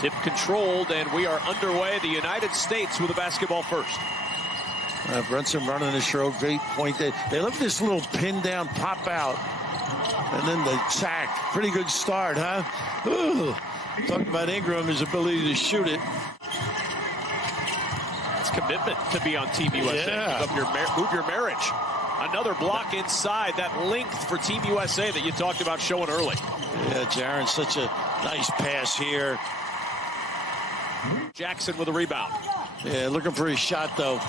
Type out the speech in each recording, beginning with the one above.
Tip controlled, and we are underway. The United States with the basketball first. Brunson running the show, great point. They love this little pin down, pop out, and then the sack. Pretty good start, huh? Ooh. Talking about Ingram, his ability to shoot it. It's commitment to be on Team USA. Yeah. Move your marriage. Another block inside, that length for Team USA that you talked about showing early. Yeah, Jaron, such a nice pass here. Jackson with a rebound. Yeah, looking for his shot, though.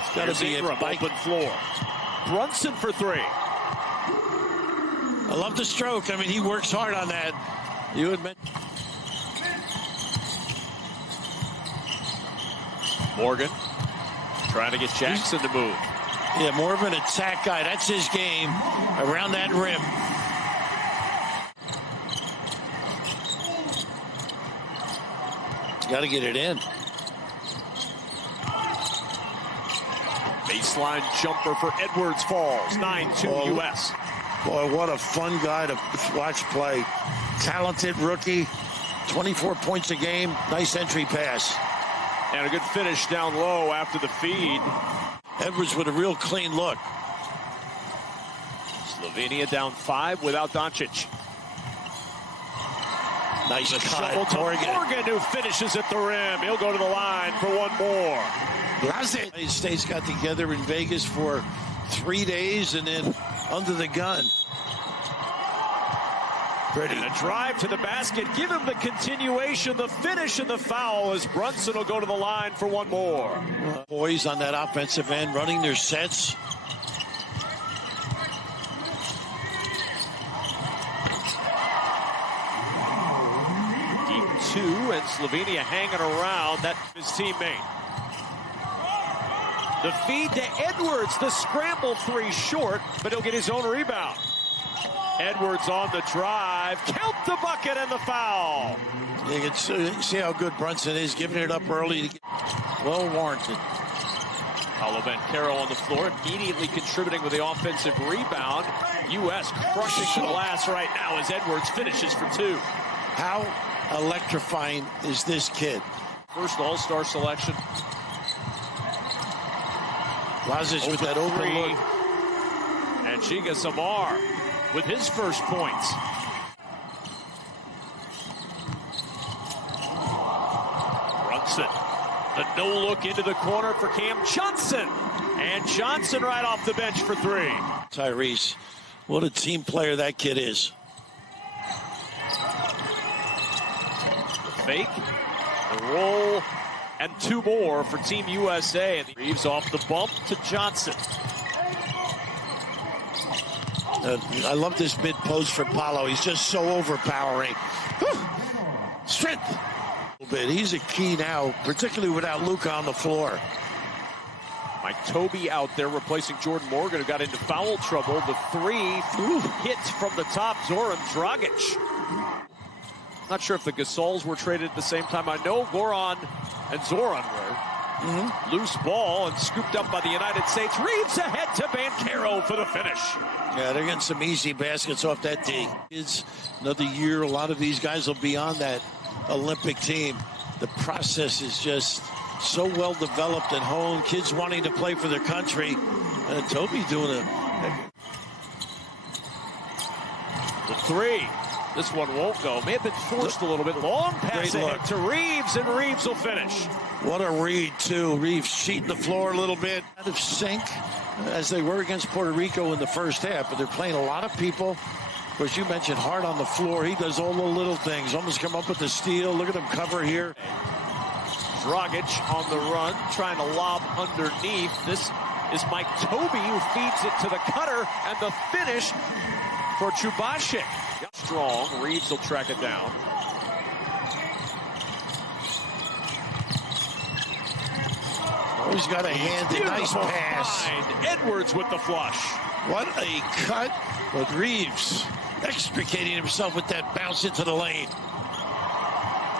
It's got to be Ingram, open floor. Brunson for three. I love the stroke. I mean, he works hard on that. You admit. Morgan trying to get Jackson to move. Yeah, more of an attack guy. That's his game around that rim. Got to get it in. Baseline jumper for Edwards falls. 9-2 U.S. Boy, what a fun guy to watch play. Talented rookie. 24 points a game. Nice entry pass. And a good finish down low after the feed. Edwards with a real clean look. Slovenia down 5 without Doncic. Nice cut. Morgan, who finishes at the rim. He'll go to the line for one more. The United States got together in Vegas for 3 days and then under the gun. And a drive to the basket. Give him the continuation, the finish, and the foul as Brunson will go to the line for one more. Boys on that offensive end running their sets. Deep two, and Slovenia hanging around. That's his teammate. The feed to Edwards. The scramble three short, but he'll get his own rebound. Edwards on the drive. Count the bucket and the foul. You can see how good Brunson is, giving it up early. Well warranted. Paolo Banchero on the floor, immediately contributing with the offensive rebound. U.S. crushing the glass right now as Edwards finishes for two. How electrifying is this kid? First All-Star selection. Lazic with that open look. And Chiga Samar with his first points. Brunson, the no look into the corner for Cam Johnson. And Johnson right off the bench for three. Tyrese, what a team player that kid is. The fake, the roll, and two more for Team USA. And Reeves off the bump to Johnson. I love this mid-post for Paolo. He's just so overpowering. Strength. A little bit. He's a key now, particularly without Luka on the floor. Mike Tobey out there replacing Jordan Morgan, who got into foul trouble. The three hits from the top. Zoran Dragic. Not sure if the Gasols were traded at the same time. I know Goran and Zoran were. Loose ball and scooped up by the United States. Reeves ahead to Banchero for the finish. Yeah, they're getting some easy baskets off that D. It's another year. A lot of these guys will be on that Olympic team. The process is just so well developed and honed. Kids wanting to play for their country. Toby doing the three. This one won't go. May have been forced a little bit. Long pass ahead to Reeves, and Reeves will finish. What a read, too. Reeves cheating the floor a little bit. Out of sync as they were against Puerto Rico in the first half, but they're playing a lot of people. Of course, you mentioned Hart on the floor. He does all the little things. Almost come up with the steal. Look at him cover here. Dragic on the run, trying to lob underneath. This is Mike Tobey, who feeds it to the cutter, and the finish for Chubasik. Strong. Reeves will track it down. Oh, he's got a hand. Nice pass. Find. Edwards with the flush. What a cut. But Reeves extricating himself with that bounce into the lane.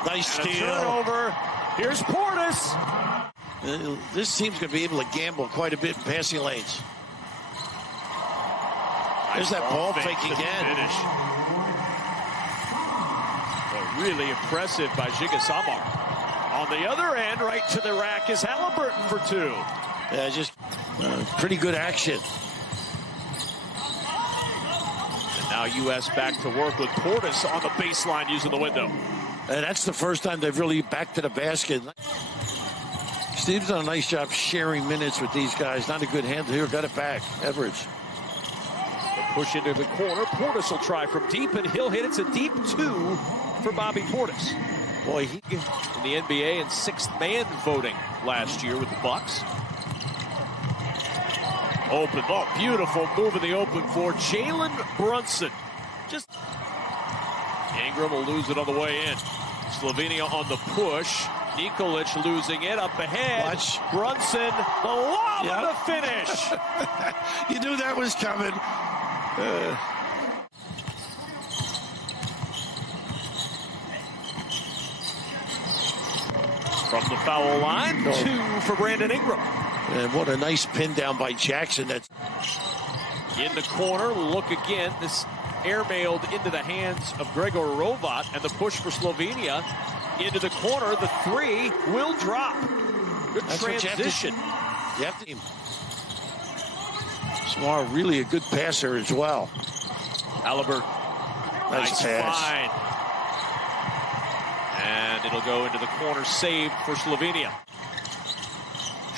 Nice steal. Turnover. Here's Portis. This team's going to be able to gamble quite a bit in passing lanes. There's that ball fake again. Really impressive by Gigasamar. On the other end, right to the rack is Halliburton for two. Yeah, just pretty good action. And now U.S. back to work with Portis on the baseline using the window. And that's the first time they've really back to the basket. Steve's done a nice job sharing minutes with these guys. Not a good handle here. Got it back. Edwards. The push into the corner. Portis will try from deep, and he'll hit. It's a deep two for Bobby Portis. Boy, he In the NBA in sixth man voting last year with the Bucks. Open, beautiful move in the open for Jalen Brunson. Just Ingram will lose it on the way in. Slovenia on the push. Nikolic losing it up ahead. Watch. Brunson, the lob and the finish. You knew that was coming. From the foul line, two for Brandon Ingram. And what a nice pin down by Jackson. That's in the corner. Look again. This airmailed into the hands of Gregor Rovat, and the push for Slovenia into the corner. The three will drop. Good transition. You have to. Smart, really a good passer as well. Halliburton. Nice pass. Find. And it'll go into the corner, saved for Slovenia.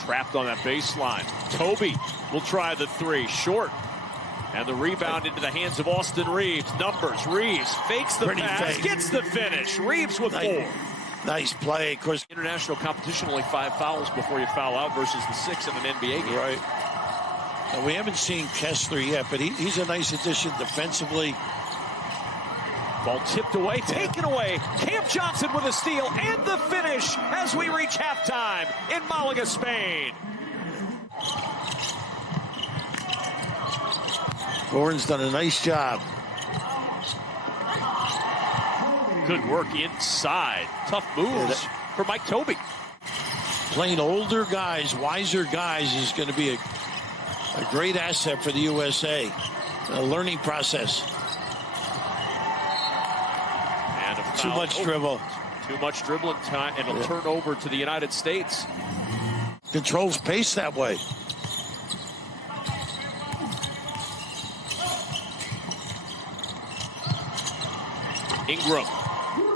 Trapped on that baseline. Toby will try the three. Short. And the rebound into the hands of Austin Reeves. Numbers. Reeves fakes the pass. Gets the finish. Reeves with four. Nice play. Of course, international competition, only 5 fouls before you foul out versus the 6 in an NBA game. Right. Now, we haven't seen Kessler yet, but he's a nice addition defensively. Ball tipped away, taken away. Cam Johnson with a steal and the finish as we reach halftime in Malaga, Spain. Gordon's done a nice job. Good work inside. Tough moves for Mike Toby. Playing older guys, wiser guys is going to be a great asset for the USA. A learning process. And too much dribble. Too much dribbling time, and it'll turn over to the United States. Controls pace that way. Ingram.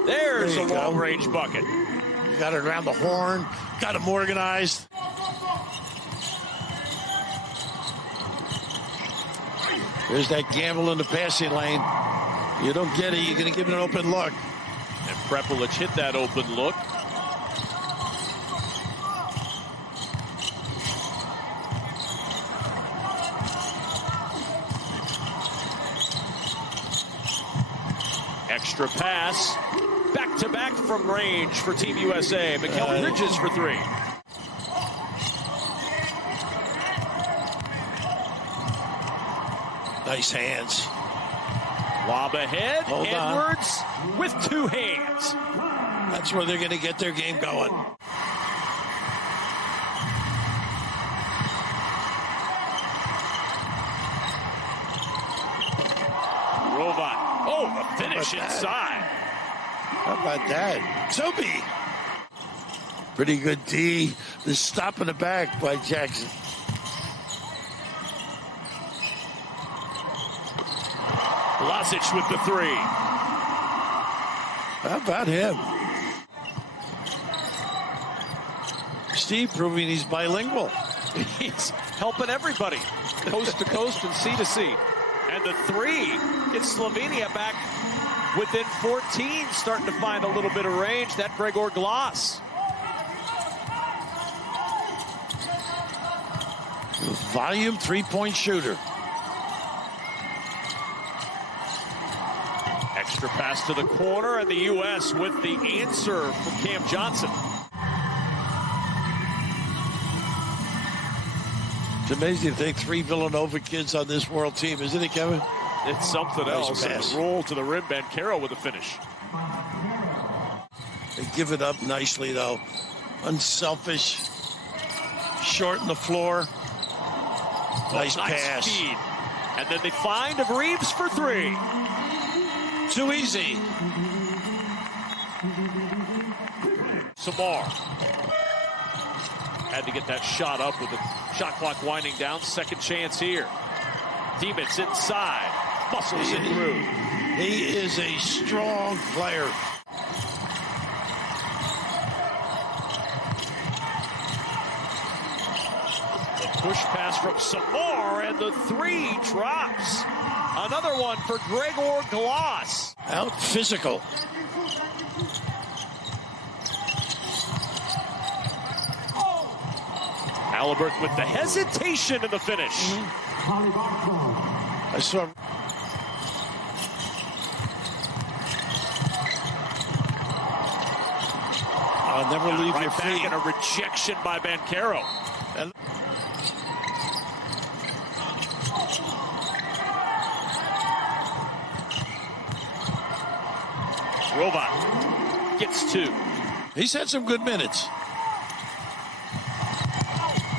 There's a long-range bucket. Got it around the horn. Got him organized. There's that gamble in the passing lane. You don't get it, you're going to give it an open look. And Prepelic hit that open look. Extra pass. Back-to-back from range for Team USA. Mikal Bridges for three. Nice hands. Lob ahead. Hold Edwards with two hands. That's where they're going to get their game going. Rovat. Oh, the finish inside. How about that? Toby. Pretty good D. The stop in the back by Jackson. Lasic with the three. How about him? Steve proving he's bilingual. He's helping everybody, coast to coast and sea to sea. And the three gets Slovenia back within 14, starting to find a little bit of range. That Gregor Glass. Volume three-point shooter. Extra pass to the corner, and the U.S. with the answer from Cam Johnson. It's amazing to think 3 Villanova kids on this world team, isn't it, Kevin? It's something else. And the roll to the rim, Banchero with a finish. They give it up nicely, though. Unselfish. Shorten the floor. Nice pass. Feed. And then they find of Reeves for three. Too easy. Samar had to get that shot up with the shot clock winding down. Second chance here. Demons inside. Muscles it through. He is a strong player. The push pass from Samar, and the three drops. Another one for Gregor Glass. Out physical. Halliburton with the hesitation in the finish. I saw. I'll never leave Right your back feet. in a rejection by Banchero. And Robot gets two. he's had some good minutes.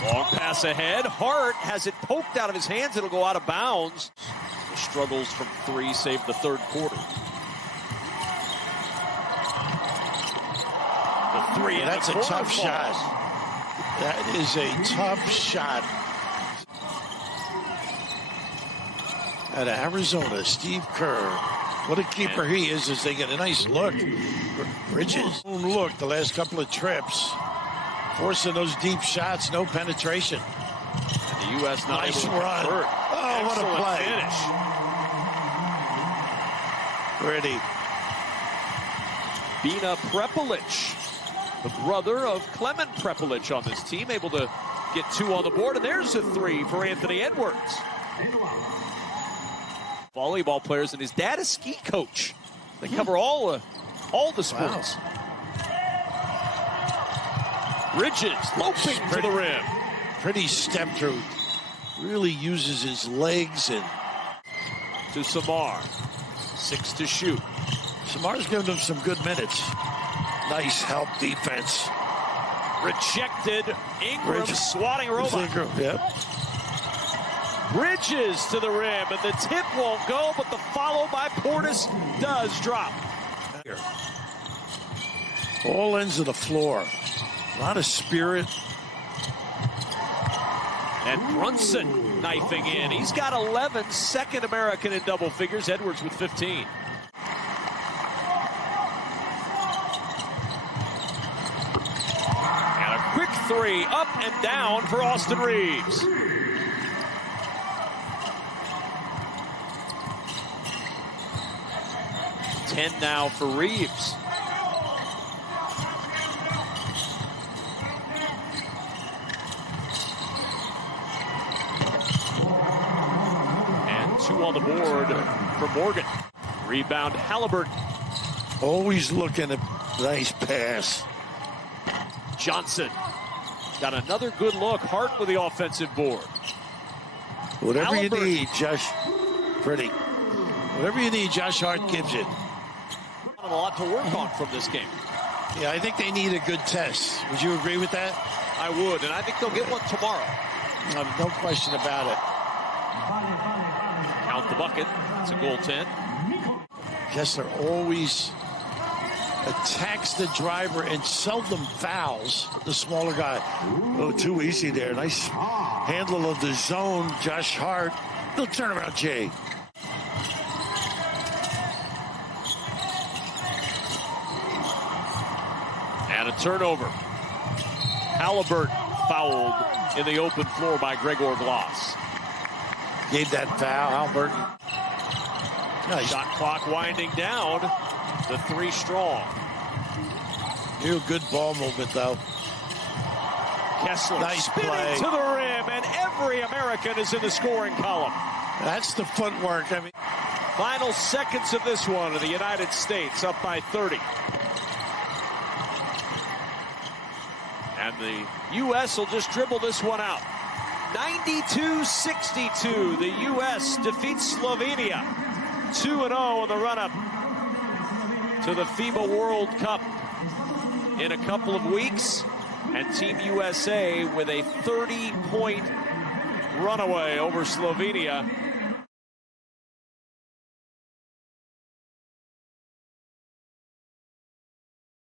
Long pass ahead. Hart has it poked out of his hands. It'll go out of bounds. The struggles from three saved the third quarter. The three. Yeah, that's a tough shot. That is a tough shot. Out of Arizona, Steve Kerr. What a keeper he is as they get a nice look. Bridges. Look, the last couple of trips. Forcing those deep shots, no penetration. And the U.S. not Nice able to run. convert. Oh, what a Excellent play. finish. Pretty. Bina Prepelic, the brother of Clement Prepelic on this team, able to get two on the board. And there's a three for Anthony Edwards. Volleyball players, and his dad is ski coach. They cover all the sports. Wow. Bridges loping to the rim. Pretty step through. Really uses his legs and To Samar. 6 to shoot. Samar's giving him some good minutes. Nice help defense. Rejected. Ingram Bridges. swatting Robot. Yep. Bridges to the rim, and the tip won't go, but the follow by Portis does drop. All ends of the floor. A lot of spirit. And Brunson knifing in. He's got 11, second American in double figures. Edwards with 15. And a quick three up and down for Austin Reeves. Ten now for Reeves. And two on the board for Morgan. Rebound Halliburton. Always looking at nice pass. Johnson got another good look. Hart with the offensive board. Whatever Halliburton. you need, Josh. Pretty. Whatever you need, Josh Hart gives it. A lot to work on from this game. Yeah, I think they need a good test. Would you agree with that? I would, and I think they'll get one tomorrow. No question about it. Count the bucket. It's a goaltend. Kessler always attacks the driver and seldom fouls the smaller guy. Oh, too easy there. Nice handle of the zone. Josh Hart. Little turnaround, Jay. And a turnover. Halliburton fouled in the open floor by Gregor Glass. Gave that foul, Halliburton. Nice. Shot clock winding down. The three strong. Real good ball movement, though. Kessler Nice spinning play. to the rim, and every American is in the scoring column. That's the footwork. I mean, Final seconds of this one, of the United States up by 30. And the U.S. will just dribble this one out. 92-62, the U.S. defeats Slovenia. 2-0 in the run-up to the FIBA World Cup in a couple of weeks. And Team USA with a 30-point runaway over Slovenia.